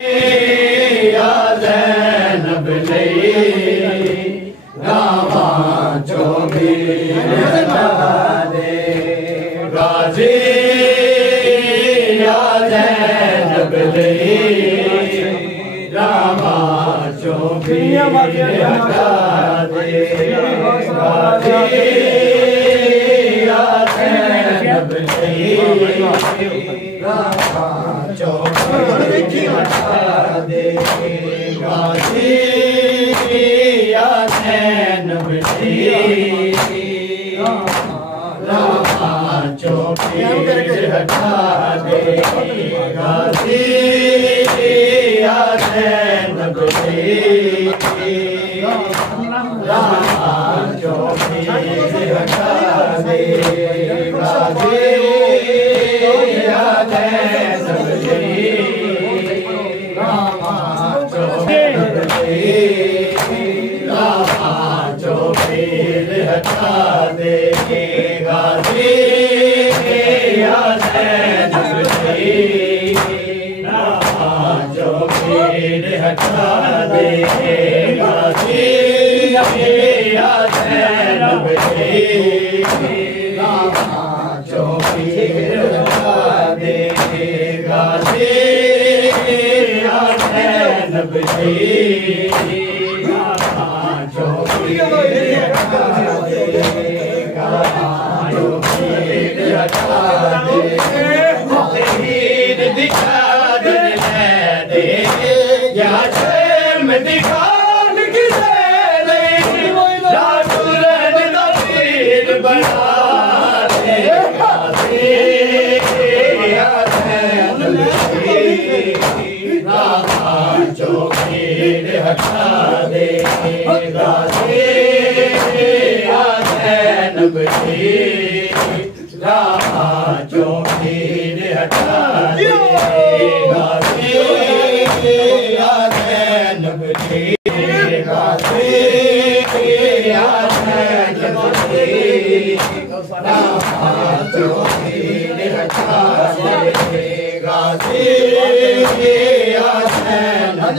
या ज़ैनब रामा चोभी दे गाजी या ज़ैनब रामा चोभी दे गाजी या ज़ैनब रामा चोभी दे गाजी या ज़ैनब रामा चोभी हटा दे गाजी या ज़ैनब रामा चोभी हटा दे गाजी या ज़ैनब रामा चोभी हटा दे गाजी या ज़ैनब रामा चोभी हटा दे गाजी या ज़ैनब रामा चोभी हटा दे गाजी या ज़ैनब हटा दे गाजी या ज़ैनब रामा चोभी हटा दे गाजी या ज़ैनब गाजी या ज़ैनब रामा चोभी हटा दे गाजी या ज़ैनब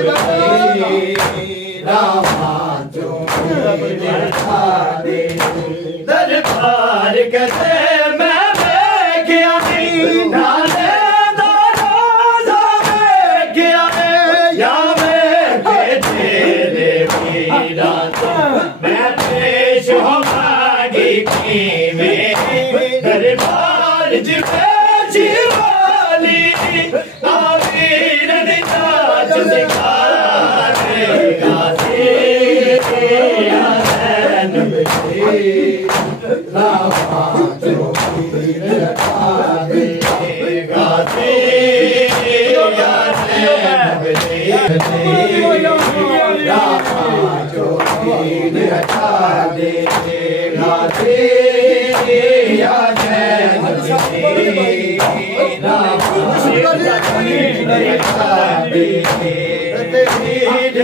रामा चोभी हटा दे दरबार कहते मैं गया नाले दादा में गया या मैं तेरे वीरा मैं पेश होगी की में दरबार जी वाली आमीर निजात सिखा दे गाजी या ज़ैनब रामा चोभी हटा दे गाजी या ज़ैनब रामा चोभी हटा दे गाजी या ज़ैनब रामा चोभी हटा दे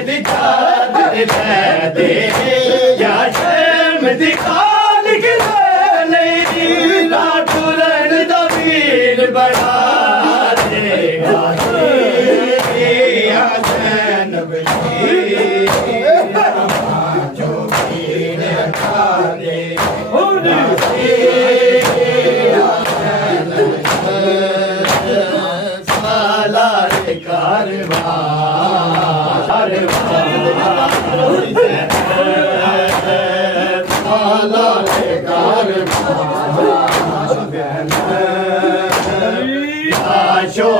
दिखा दे या शर्म दिखा बढ़ा दे गाजी या ज़ैनब रामा चोभी हटा दे गाजी या ज़ैनब सालार कारवां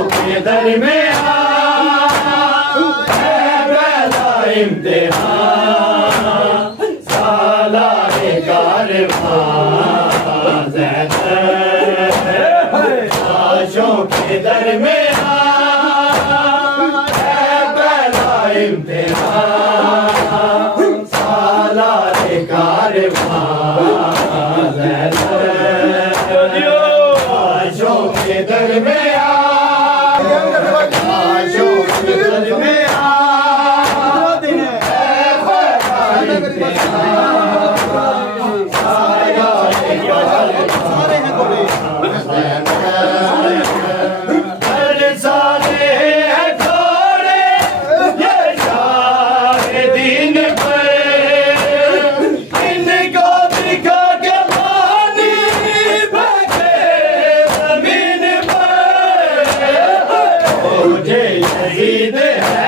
के दर में इम्तिहान सालारे कारवां ज़ैनब के दर में इम्तिहान सालारे कारवां ज़ैनब के दर में शहीद है